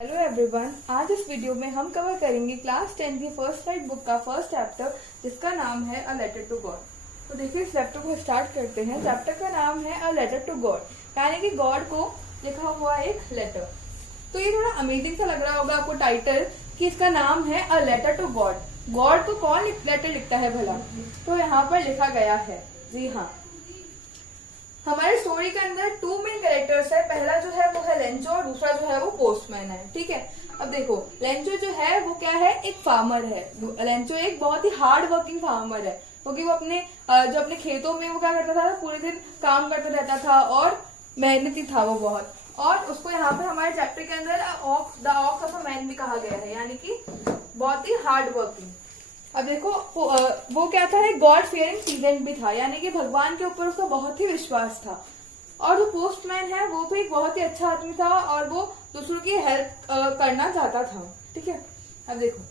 Hello everyone, आज इस video में हम कवर करेंगे क्लास 10 की फर्स्ट साइड बुक का फर्स्ट चैप्टर जिसका नाम है अ लेटर टू गॉड। तो देखिए इस चैप्टर को स्टार्ट करते हैं। चैप्टर का नाम है अ लेटर टू गॉड, यानी कि गॉड को लिखा हुआ एक लेटर। तो ये थोड़ा अमेजिंग सा लग रहा होगा आपको टाइटल कि इसका नाम है a letter to God. God को कौन लेटर लिखता है भला? तो यहाँ पर लिखा गया है, जी हाँ, हमारे स्टोरी के अंदर टू मेन कैरेक्टर्स है। पहला जो है वो है लेंचो और दूसरा जो है वो पोस्टमैन है। ठीक है, अब देखो लेंचो जो है वो क्या है, एक फार्मर है। लेंचो एक बहुत ही हार्ड वर्किंग फार्मर है, क्योंकि वो अपने खेतों में वो क्या करता था, पूरे दिन काम करता रहता था और मेहनती था वो बहुत। और उसको यहाँ पे हमारे चैप्टर के अंदर the ox of a man भी कहा गया है, यानी कि बहुत ही हार्ड वर्किंग। अब देखो वो क्या था, एक गॉड फियरिंग सीजन भी था, यानी कि भगवान के ऊपर उसका बहुत ही विश्वास था। और जो पोस्टमैन है वो भी एक बहुत ही अच्छा आदमी था और वो दूसरों की हेल्प करना चाहता था। ठीक है, अब देखो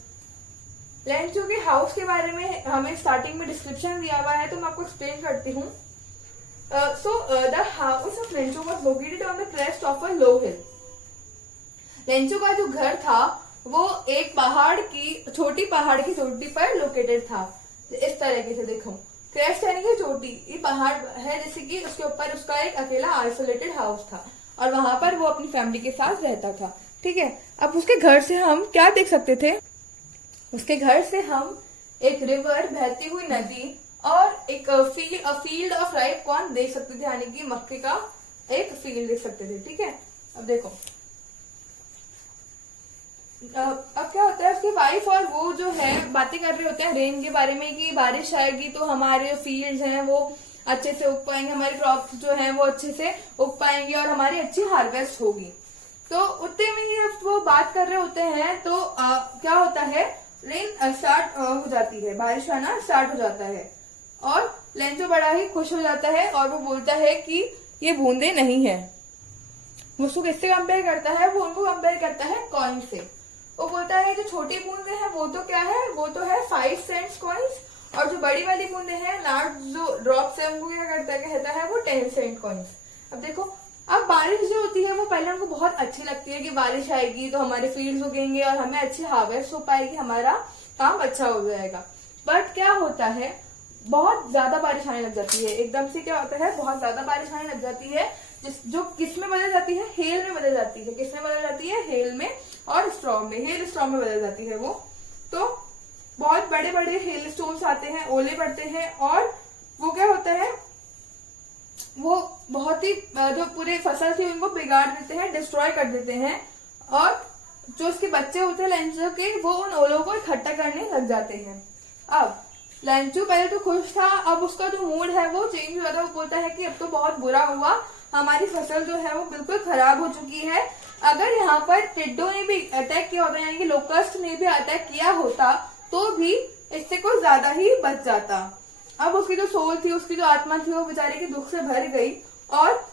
लेंचो के हाउस के बारे में हमें स्टार्टिंग में डिस्क्रिप्शन दिया हुआ है, तो मैं आपको एक्सप्लेन करती हूँ। The house of Lencho was located on the crest of a low hill. Lencho का जो घर था वो एक छोटी पहाड़ की चोटी पर लोकेटेड था। इस तरीके से देखो, क्रेस्ट यानी कि चोटी, ये पहाड़ है, जैसे कि उसके ऊपर उसका एक अकेला आइसोलेटेड हाउस था और वहां पर वो अपनी फैमिली के साथ रहता था। ठीक है, अब उसके घर से हम क्या देख सकते थे? उसके घर से हम एक रिवर, बहती हुई नदी और एक फील्ड ऑफ राइप कॉर्न देख सकते थे, यानी कि मक्के का एक फील्ड देख सकते थे। ठीक है, अब देखो अब क्या होता है, उसकी वाइफ और वो जो है बातें कर रहे होते हैं रेन के बारे में कि बारिश आएगी तो हमारे फील्ड्स हैं वो अच्छे से उग पाएंगे, हमारी क्रॉप्स जो हैं वो अच्छे से उग पाएंगे और हमारी अच्छी हार्वेस्ट होगी। तो उतने में ही अब वो बात कर रहे होते हैं तो क्या होता है, रेन स्टार्ट हो जाती है, बारिश आना स्टार्ट हो जाता है और लेंचो बड़ा ही खुश हो जाता है और वो बोलता है कि ये बूंदे नहीं है। वो उसको किससे कंपेयर करता है? वो उनको कंपेयर करता है कॉइन से। वो बोलता है जो छोटी बूंदे हैं वो तो क्या है, वो तो है 5 सेंट्स कॉइन्स, और जो बड़ी वाली बूंदे हैं, लार्ज जो ड्रॉप्स है, उनको क्या कहता है वो 10 सेंट कॉइन्स। अब देखो, अब बारिश जो होती है वो पहले उनको बहुत अच्छी लगती है कि बारिश आएगी तो हमारे फील्ड्स उगेंगे और हमें अच्छी हार्वेस्ट हो पाएगी, हमारा काम अच्छा हो जाएगा। बट क्या होता है, बहुत ज्यादा बारिश आने लग जाती है। एकदम से क्या होता है, बहुत ज्यादा बारिश आने लग जाती है, जो किस में बदल जाती है, हेल में बदल जाती है। किस में बदल जाती है? हेल में और स्टॉर्म में, हेल स्टॉर्म में बदल जाती है वो। तो बहुत बड़े बड़े हेल स्टोन्स आते हैं, ओले पड़ते हैं और वो क्या होता है, वो बहुत ही जो पूरे फसल थी उनको बिगाड़ देते हैं, डिस्ट्रॉय कर देते हैं। और जो उसके बच्चे होते हैं लेंचो के, वो उन ओलों को इकट्ठा करने लग जाते हैं। अब लेंचो पहले तो खुश था, अब उसका जो मूड है वो चेंज हुआ था। वो बोलता है कि अब तो बहुत बुरा हुआ, हमारी फसल जो है वो बिल्कुल खराब हो चुकी है। अगर यहाँ पर टिड्डो ने भी अटैक किया होता, यानी कि लोकस्ट ने भी अटैक किया होता, तो भी इससे कुछ ज्यादा ही बच जाता। अब उसकी जो सोल थी, उसकी जो आत्मा थी, वो बेचारे के दुख से भर गई और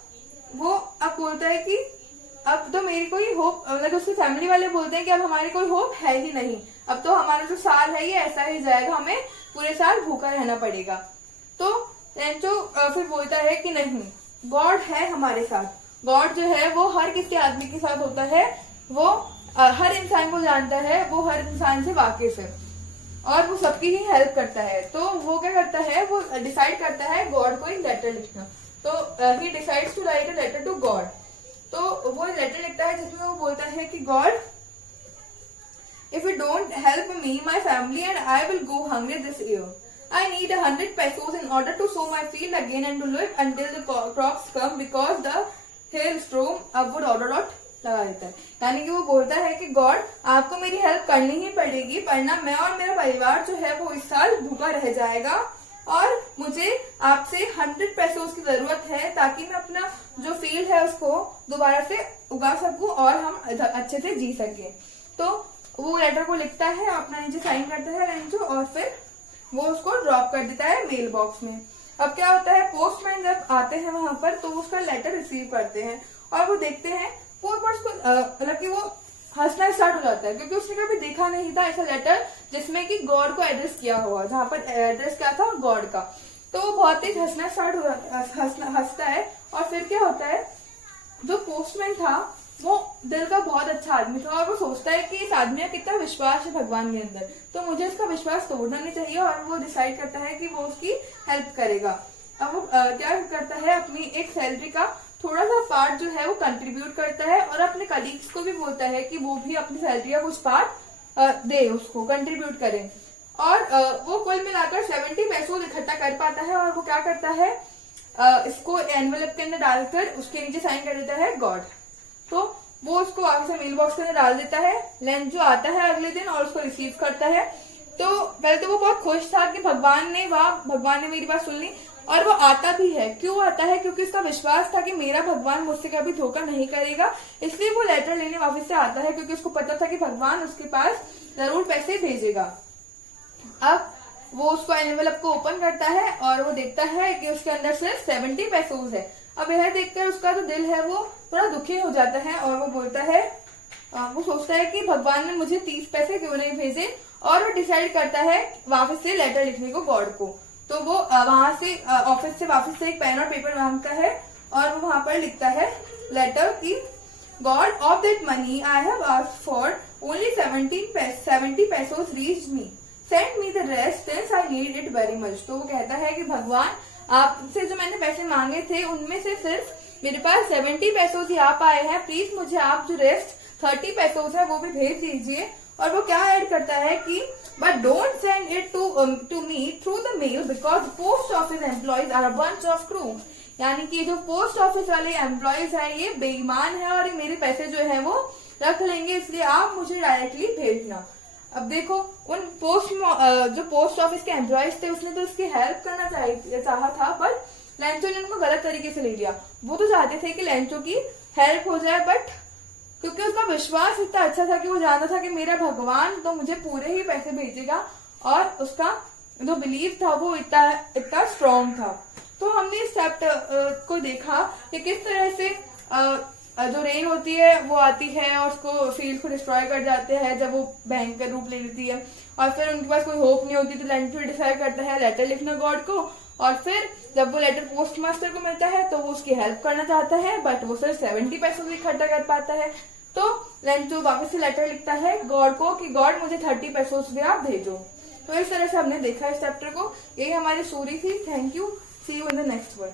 वो अब बोलता है कि अब तो मेरी कोई होप, मतलब उसकी फैमिली वाले बोलते हैं कि अब हमारी कोई होप है ही नहीं, अब तो हमारा जो साल है ये ऐसा ही जाएगा, हमें पूरे साल भूखा रहना पड़ेगा। तो लेंचो फिर बोलता है कि नहीं, गॉड है हमारे साथ। गॉड जो है वो हर किसी आदमी के साथ होता है, वो हर इंसान को जानता है, वो हर इंसान से वाकिफ है और वो सबकी ही हेल्प करता है। तो वो क्या करता है, वो डिसाइड करता है गॉड को एक लेटर लिखना। तो he decides to write a letter to God. तो वो लेटर लिखता है जिसमें वो बोलता है कि God, if you don't help me, my family and I will go hungry this year. I need 100 pesos in order to sow my field again and to live until the crops come because the hailstorm upward order dot लगा देता है। यानी कि वो बोलता है कि God, आपको मेरी हेल्प करनी ही पड़ेगी, वरना मैं और मेरा परिवार जो है वो इस साल भूखा रह जाएगा और मुझे आपसे 100 पैसों की जरूरत है ताकि मैं अपना जो फील्ड है उसको दोबारा से उगा सकूं और हम अच्छे से जी सके। तो वो लेटर को लिखता है, अपना नीचे साइन करता है लेंचो और फिर वो उसको ड्रॉप कर देता है मेल बॉक्स में। अब क्या होता है, पोस्टमैन जब आते हैं वहां पर तो उसका लेटर रिसीव करते हैं और वो देखते हैं, वो उसको मतलब कि वो हंसना स्टार्ट हो जाता है, क्योंकि उसने कभी देखा नहीं था ऐसा लेटर जिसमें कि गॉड को एड्रेस किया हुआ, जहाँ पर एड्रेस क्या था गॉड का। तो वो बहुत तेज हंसना स्टार्ट हो जाता है, हंसता है। और फिर क्या होता है, जो पोस्टमैन था वो दिल का बहुत अच्छा आदमी था और वो सोचता है कि इस आदमी का कितना विश्वास है भगवान के अंदर, तो मुझे उसका विश्वास तोड़ना नहीं चाहिए। और वो डिसाइड करता है कि वो उसकी हेल्प करेगा। अब वो क्या करता है, अपनी एक सैलरी का थोड़ा सा पार्ट जो है वो कंट्रीब्यूट करता है और अपने कलीग्स को भी बोलता है कि वो भी अपनी सैलरी का कुछ पार्ट दे, उसको कंट्रीब्यूट करें। और वो कुल मिलाकर 70 पैसों इकट्ठा कर पाता है और वो क्या करता है, इसको एनवेलप के अंदर डालकर उसके नीचे साइन कर देता है गॉड। तो वो उसको वापस से मेल बॉक्स के अंदर डाल देता है। लेंचो आता है अगले दिन और उसको रिसीव करता है। तो पहले तो वो बहुत खुश था कि भगवान ने मेरी बात सुन ली। और वो आता भी है, क्यों आता है, क्योंकि उसका विश्वास था कि मेरा भगवान मुझसे कभी धोखा नहीं करेगा, इसलिए वो लेटर लेने वापस से आता है, क्योंकि उसको पता था कि भगवान उसके पास जरूर पैसे भेजेगा। अब वो उसको एनवेलप को ओपन करता है और वो देखता है कि उसके अंदर सिर्फ 70 पैसोज है। अब यह देखकर उसका जो दिल है वो थोड़ा दुखी हो जाता है और वो बोलता है, वो सोचता है कि भगवान ने मुझे 30 पैसे क्यों नहीं भेजे, और वो डिसाइड करता है वापस से लेटर लिखने को गॉड को। तो वो वहां से ऑफिस से वापस से एक पेन और पेपर मांगता है और वो वहां पर लिखता है लेटर की, God of that money I have asked for only 70 pesos reach me, send me the rest since I need it very much. तो वो कहता है कि भगवान, आपसे जो मैंने पैसे मांगे थे उनमें से सिर्फ मेरे पास 70 पैसों ही आ पाए हैं, प्लीज मुझे आप जो रेस्ट 30 पैसों है वो भी भेज दीजिए। और वो क्या ऐड करता है कि but don't send it to me through the mail because post office employees are a bunch of crooks, यानी कि जो पोस्ट ऑफिस वाले एम्प्लॉयज हैं ये बेईमान है और ये मेरे पैसे जो है वो रख लेंगे, इसलिए आप मुझे डायरेक्टली भेजना। अब देखो, उन जो पोस्ट ऑफिस के एम्प्लॉयज थे उसने तो उसकी हेल्प करना चाहा था, बट लेंचो ने उनको गलत तरीके से ले लिया। वो तो चाहते थे कि लेंचो की हेल्प हो जाए, बट क्योंकि उसका विश्वास इतना अच्छा था कि वो जानता था कि मेरा भगवान तो मुझे पूरे ही पैसे भेजेगा, और उसका जो बिलीव था वो इतना स्ट्रांग था। तो हमने इस चैप्टर को देखा कि किस तरह से जो रेन होती है वो आती है और उसको फील्ड को डिस्ट्रॉय कर जाते हैं जब वो भयंकर रूप ले लेती है, और फिर उनके पास कोई होप नहीं होती तो लेंचो डिसाइड करता है लेटर लिखना गॉड को। और फिर जब वो लेटर पोस्ट मास्टर को मिलता है तो वो उसकी हेल्प करना चाहता है, बट वो सिर्फ 70 पैसों से इकट्ठा कर पाता है। तो लेंचो वापस से लेटर लिखता है गॉड को कि गॉड मुझे 30 पैसों भी आप भेजो। तो इस तरह से हमने देखा इस चैप्टर को। यही हमारी स्टोरी थी। Thank you, see you in the next one.